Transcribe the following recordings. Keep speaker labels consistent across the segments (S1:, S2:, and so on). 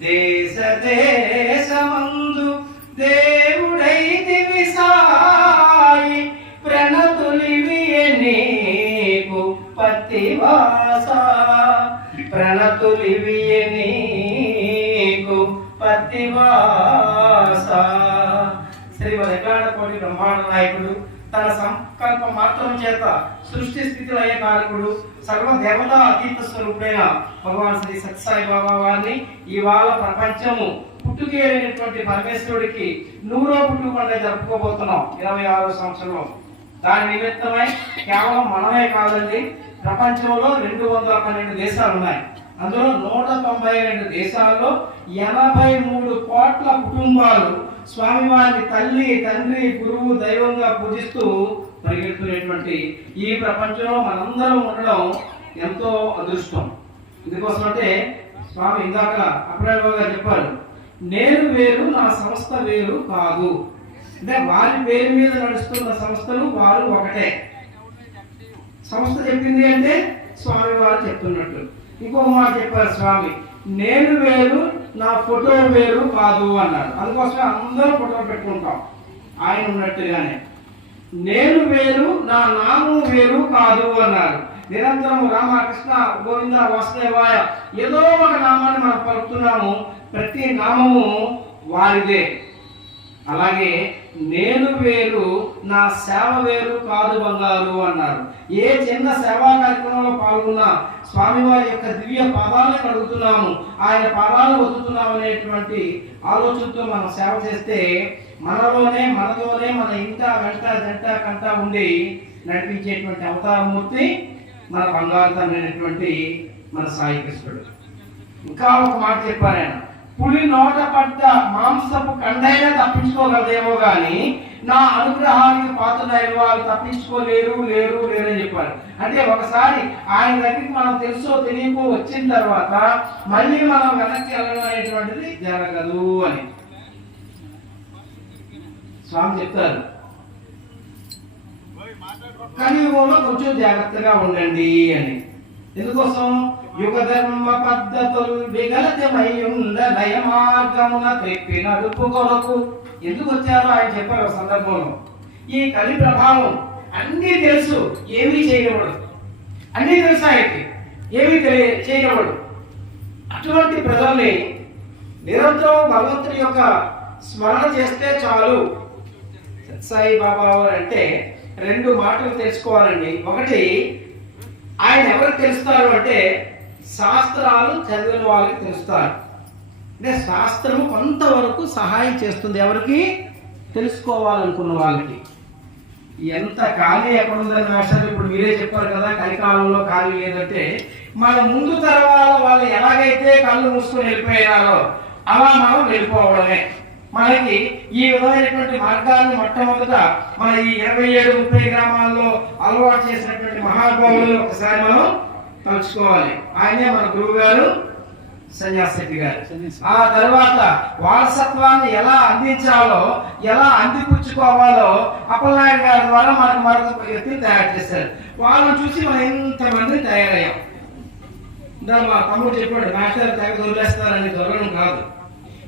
S1: దేశ దేశమందు దేవుడైతివి సాయి ప్రణతులివియ నీకు పత్తివాస. ప్రణతులివియ నీకు పత్తివాస. శ్రీ వెంకటకోటి బ్రహ్మాండ నాయకుడు తన సంకల్ప మాత్రం చేత సృష్టి స్థితిలో అయ్యే కారకుడు సర్వ దేవతా అతీత స్వరూపుడైన భగవాన్ శ్రీ సత్సాయి బాబా వారిని ఇవాళ ప్రపంచము పుట్టుకేరైనటువంటి పరమేశ్వరుడికి నూరో పుట్టుకొండ జరుపుకోబోతున్నాం ఇరవై ఆరో సంవత్సరంలో. దాని నిమిత్తమై కేవలం మనమే కాదండి ప్రపంచంలో రెండు వందల పన్నెండు దేశాలు ఉన్నాయి అందులో నూట తొంభై రెండు దేశాల్లో ఎనభై మూడు కోట్ల కుటుంబాలు స్వామివారిని తల్లి తండ్రి గురువు దైవంగా పూజిస్తూ పరిగెడుతున్నటువంటి ఈ ప్రపంచంలో మనందరం ఉండడం ఎంతో అదృష్టం. ఇందుకోసం అంటే స్వామి ఇందాక అప్పుడే గారు చెప్పారు నేను వేరు నా సంస్థ వేరు కాదు. అంటే వారి పేరు మీద నడుస్తున్న సంస్థలు వారు ఒకటే. సంస్థ చెప్పింది అంటే స్వామి వారు చెప్తున్నట్టు. ఇంకొక మాట చెప్పారు స్వామి. నేను వేరు నా ఫోటో వేరు కాదు అన్నాడు. అందుకోసమే అందరూ ఫోటో పెట్టుకుంటాం. ఆయన ఉన్నట్టుగానే. నేను వేరు నా నామం వేరు కాదు అన్నారు నిరంతరం రామకృష్ణ గోవింద వాసుదేవాయ ఏదో ఒక నామాన్ని మనం పలుకుతున్నాము. ప్రతి నామము వారిదే. అలాగే నేను వేరు నా సేవ వేరు కాదు బంగారు అన్నారు. ఏ చిన్న సేవా కార్యక్రమంలో పాల్గొన్నా స్వామివారి యొక్క దివ్య పదాలను కడుగుతున్నాము ఆయన పాదాలు వదులుతున్నాము అనేటువంటి ఆలోచనతో మనం సేవ చేస్తే మనలోనే మనతోనే మన ఇంట వెంట జంట కంట ఉండి నడిపించేటువంటి అవతారమూర్తి మన బంగారు తండ్రి మన సాయి కృష్ణుడు. ఇంకా ఒక మాట చెప్పారు ఆయన. పులి నోట పడ్డ మాంసపు కండైనా తప్పించుకోగలదేమో గాని నా అనుగ్రహానికి పాత్రలైన వాళ్ళు తప్పించుకోలేరు లేరు లేరని చెప్పారు అంటే ఒకసారి ఆయన దగ్గరికి మనం తెలుసో తెలియకో వచ్చిన తర్వాత మళ్ళీ మనం వెనక్కి వెళ్ళడం అనేటువంటిది జరగదు అని. స్వామి చెప్తారు. కలియుగంలో కొంచెం జాగ్రత్తగా ఉండండి అని. ఎందుకోసం? యుగధర్మ పద్ధతులు విగలతమై ఉండ త్రిప్పి నడుపు కొరకు. ఎందుకు వచ్చారో ఆయన చెప్పారు ఒక సందర్భంలో. ఈ కలి ప్రభావం అన్నీ తెలుసు ఏమీ చేయకూడదు. అన్నీ తెలుసు ఆయనకి? ఏమీ తెలియ చేయకూడదు. అటువంటి ప్రజల్ని నిరంతరం భగవంతుడి యొక్క స్మరణ చేస్తే చాలు. సాయి బాబా అంటే రెండు మాటలు తెలుసుకోవాలండి. ఒకటి ఆయన ఎవరికి తెలుస్తారు అంటే శాస్త్రాలు చదివిన వాళ్ళకి తెలుస్తారు. అంటే శాస్త్రము కొంతవరకు సహాయం చేస్తుంది. ఎవరికి? తెలుసుకోవాలనుకున్న వాళ్ళకి. ఎంత ఖాళీ ఎక్కడ ఉందని మాస్టర్ ఇప్పుడు మీరే చెప్పారు కదా కలికాలంలో ఖాళీ లేదంటే మన ముందు తరాల వాళ్ళు ఎలాగైతే కళ్ళు మూసుకొని వెళ్ళిపోయారో అలా మనం వెళ్ళిపోవడమే. మనకి ఈ విధమైనటువంటి మార్గాన్ని మొట్టమొదట మన ఈ ఇరవై ఏడు ముప్పై గ్రామాల్లో అలవాటు చేసినటువంటి మహానుభావులు ఒకసారి మనం తలుచుకోవాలి. ఆయనే మన గురువు గారు. సన్యాసరెడ్డి గారు ఆ తర్వాత వారసత్వాన్ని ఎలా అందించాలో ఎలా అందిపుచ్చుకోవాలో అప్పలనాయుడు గారి ద్వారా మనకు మరొక వ్యక్తిని తయారు చేశారు. వాళ్ళని చూసి మనం ఇంతమంది తయారయ్యాం. ఇందా మా తమ్ముడు చెప్పాడు మాస్టర్ తెగ వదిలేస్తారని దొరకడం కాదు.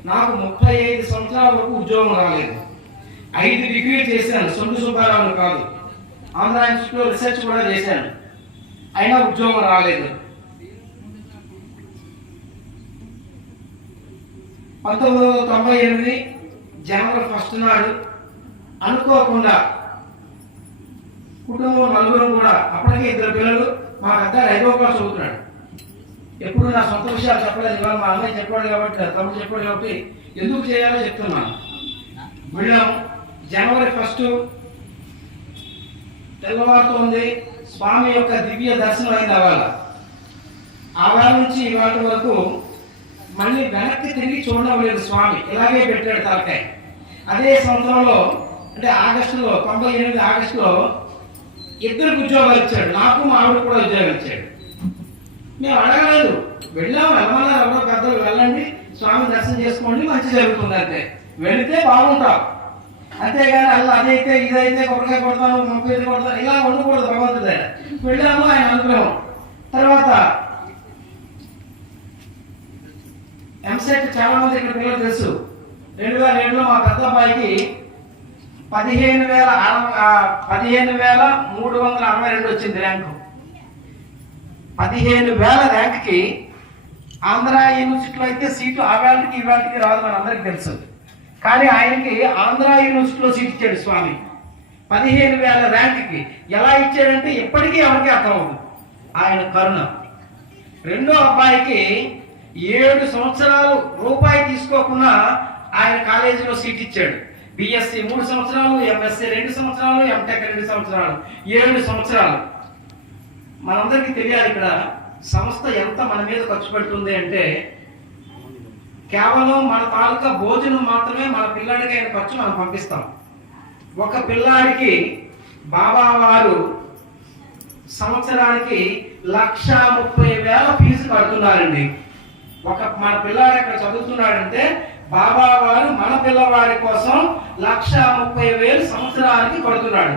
S1: నాకు ముప్పై ఐదు సంవత్సరాల వరకు ఉద్యోగం రాలేదు. ఐదు డిగ్రీలు చేశాను సొంత సుబ్బారావుని కాదు. ఆంధ్ర ఇన్స్టిట్యూట్లో రీసెర్చ్ కూడా చేశాను. అయినా ఉద్యోగం రాలేదు. పంతొమ్మిది వందల తొంభై ఎనిమిది జనవరి ఫస్ట్ నాడు అనుకోకుండా కుటుంబం నలుగురం కూడా అప్పటికే ఇద్దరు పిల్లలు మా పెద్ద ఐదో క్లాస్ చదువుతున్నాడు. ఎప్పుడు నా సొంత విషయాలు చెప్పలేదు. ఇవాళ మా అన్నయ్య చెప్పాడు కాబట్టి తమ్ముడు చెప్పాడు కాబట్టి ఎందుకు చేయాలో చెప్తున్నాను. వెళ్ళాం జనవరి ఫస్ట్ తెల్లవారుతోంది. స్వామి యొక్క దివ్య దర్శనం అయింది అవాళ. ఆవాల నుంచి ఇవాటి వరకు మళ్ళీ వెనక్కి తిరిగి చూడడం లేదు స్వామి. ఇలాగే పెట్టాడు తలకాయ. అదే సంవత్సరంలో అంటే ఆగస్టులో తొంభై ఎనిమిది ఆగస్టులో ఇద్దరికి ఉద్యోగాలు ఇచ్చాడు. నాకు మా ఆవిడ కూడా ఉద్యోగం ఇచ్చాడు. మేము అడగలేదు. వెళ్ళాము వెళ్ళమన్నారు. ఎవరో పెద్దలు వెళ్ళండి స్వామి దర్శనం చేసుకోండి మంచి జరుగుతుంది అంతే వెళితే బాగుంటాం. అంతేగాని అలా అదైతే ఇదైతే కొబ్బరికాయ కొడతాను మొక్క ఇది కొడతాను ఇలా ఉండకూడదు భగవంతుడు వెళ్ళాము ఆయన అనుగ్రహం. తర్వాత ఎంసెట్ చాలా మంది ఇక్కడ పిల్లలు తెలుసు. రెండు వేల ఏడులో మా పెద్ద అబ్బాయికి పదిహేను వేల పదిహేను వేల మూడు వందల అరవై రెండు వచ్చింది ర్యాంకు. పదిహేను వేల ర్యాంక్కి ఆంధ్ర యూనివర్సిటీలో అయితే సీటు ఆ వేళకి ఈ వేళకి రాదు అని అందరికి తెలుసు. కానీ ఆయనకి ఆంధ్ర యూనివర్సిటీలో సీట్ ఇచ్చాడు స్వామి. పదిహేను వేల ర్యాంక్కి ఎలా ఇచ్చాడంటే ఇప్పటికీ ఎవరికి అర్థమవుతుంది ఆయన కరుణ. రెండో అబ్బాయికి ఏడు సంవత్సరాలు రూపాయి తీసుకోకుండా ఆయన కాలేజీలో సీట్ ఇచ్చాడు. బిఎస్సి మూడు సంవత్సరాలు ఎంఎస్సి రెండు సంవత్సరాలు ఎంటెక్ రెండు సంవత్సరాలు. ఏడు సంవత్సరాలు. మనందరికీ తెలియాలి ఇక్కడ సంస్థ ఎంత మన మీద ఖర్చు పెడుతుంది అంటే కేవలం మన తాలూకా భోజనం మాత్రమే మన పిల్లాడికి అయిన ఖర్చు మనం పంపిస్తాం. ఒక పిల్లాడికి బాబా వారు సంవత్సరానికి లక్ష ముప్పై వేల ఫీజు కడుతున్నారండి. ఒక మన పిల్లాడు అక్కడ చదువుతున్నాడంటే బాబా వారు మన పిల్లవాడి కోసం లక్ష ముప్పై వేలు సంవత్సరానికి కడుతున్నాడు.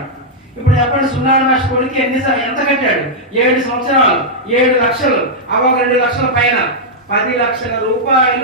S1: ఇప్పుడు చెప్పండి సున్నాడు మాస్టర్ కొడుకు ఎన్ని ఎంత కట్టాడు? ఏడు సంవత్సరాలు ఏడు లక్షలు అవ ఒక రెండు లక్షల పైన. పది లక్షల రూపాయలు